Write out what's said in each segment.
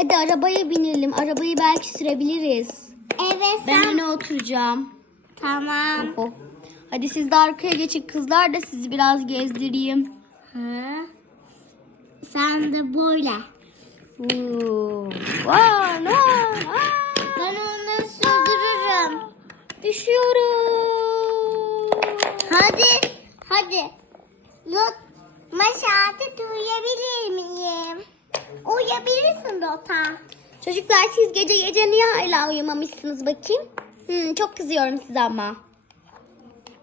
Hadi arabaya binelim. Arabayı belki sürebiliriz. Evet Ben sen. öne oturacağım. Tamam. Oh. Hadi siz de arkaya geçin kızlar da sizi biraz gezdireyim. Ha. Sen de böyle. Oo. Vay, vay, vay. Ben onları sürdürürüm. Düşüyorum. Hadi. Hadi. Lot. Maşatı uyuyabilir miyim? Uyuyabilirsin Dota. Çocuklar siz gece gece niye hala uyumamışsınız bakayım? Hmm, çok kızıyorum size ama.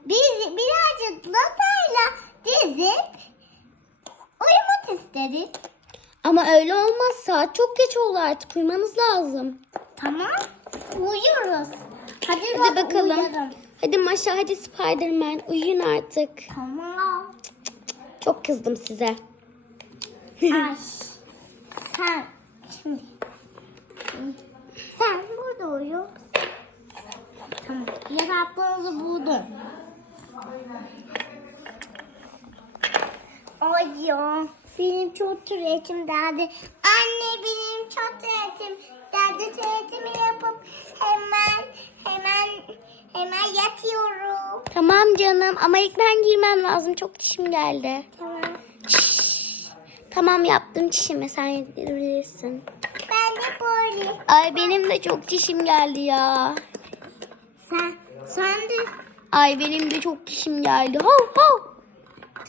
Biz birazcık Dota'yla dizip uyumak isteriz. Ama öyle olmaz. Saat çok geç oldu artık. Uyumanız lazım. Tamam. Uyuyoruz. Hadi, Hadi bakalım. uyuyalım. Hadi Maşa hadi Spiderman uyuyun artık. Tamam. Çok kızdım size. Ay. Sen şimdi. Sen burada uyu. Tamam. Yarattığınızı buldum. Ay ya. Benim çok türetim derdi. Anne benim çok türetim derdi. Türetimi yapıp hemen hemen hemen yatıyorum. Tamam canım ama ilk ben girmem lazım. Çok çişim geldi. Tamam. Tamam yaptım çişimi sen yedirebilirsin. Ben de böyle. Ay benim de çok çişim geldi ya. Sen, sen de. Ay benim de çok çişim geldi. Ho ho.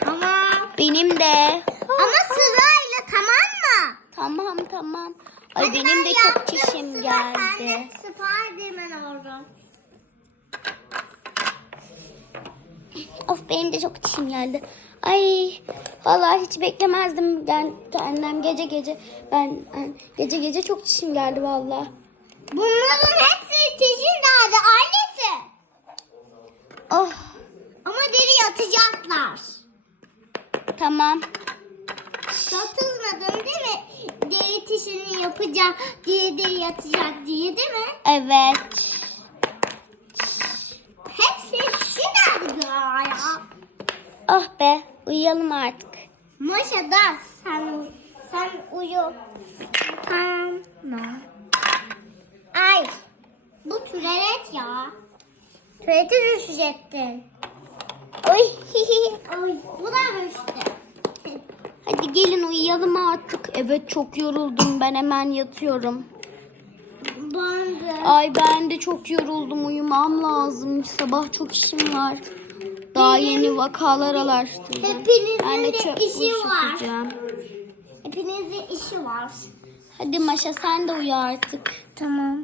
Tamam. Benim de. Ama sırayla tamam mı? Tamam tamam. Ay Hadi benim ben de çok çişim sıra, geldi. Sen de Spiderman oldun. Of benim de çok çişim geldi. Ay vallahi hiç beklemezdim ben annem gece gece ben ben gece gece çok çişim geldi vallahi. Bunların hepsi çişin derdi annesi. Oh Ama deri yatacaklar. tamam. Yatızmadın değil mi? Deri çişini yapacak diye deri yatacak diye değil mi? Evet. Hepsi derdi ya. Oh be uyuyalım artık. Maşa da sen, sen uyu. Tamam. Ay bu türelet ya. Türete düşecektin. Oy. Ay bu da düştü. Hadi gelin uyuyalım artık. Evet çok yoruldum ben hemen yatıyorum. Ben de. Ay ben de çok yoruldum uyumam lazım. Sabah çok işim var. Daha yeni vakalar araştırdım. Hepinizin Ben de de çöp işi var. Hepinizin işi var. Hadi Maşa sen de uyu artık. Tamam.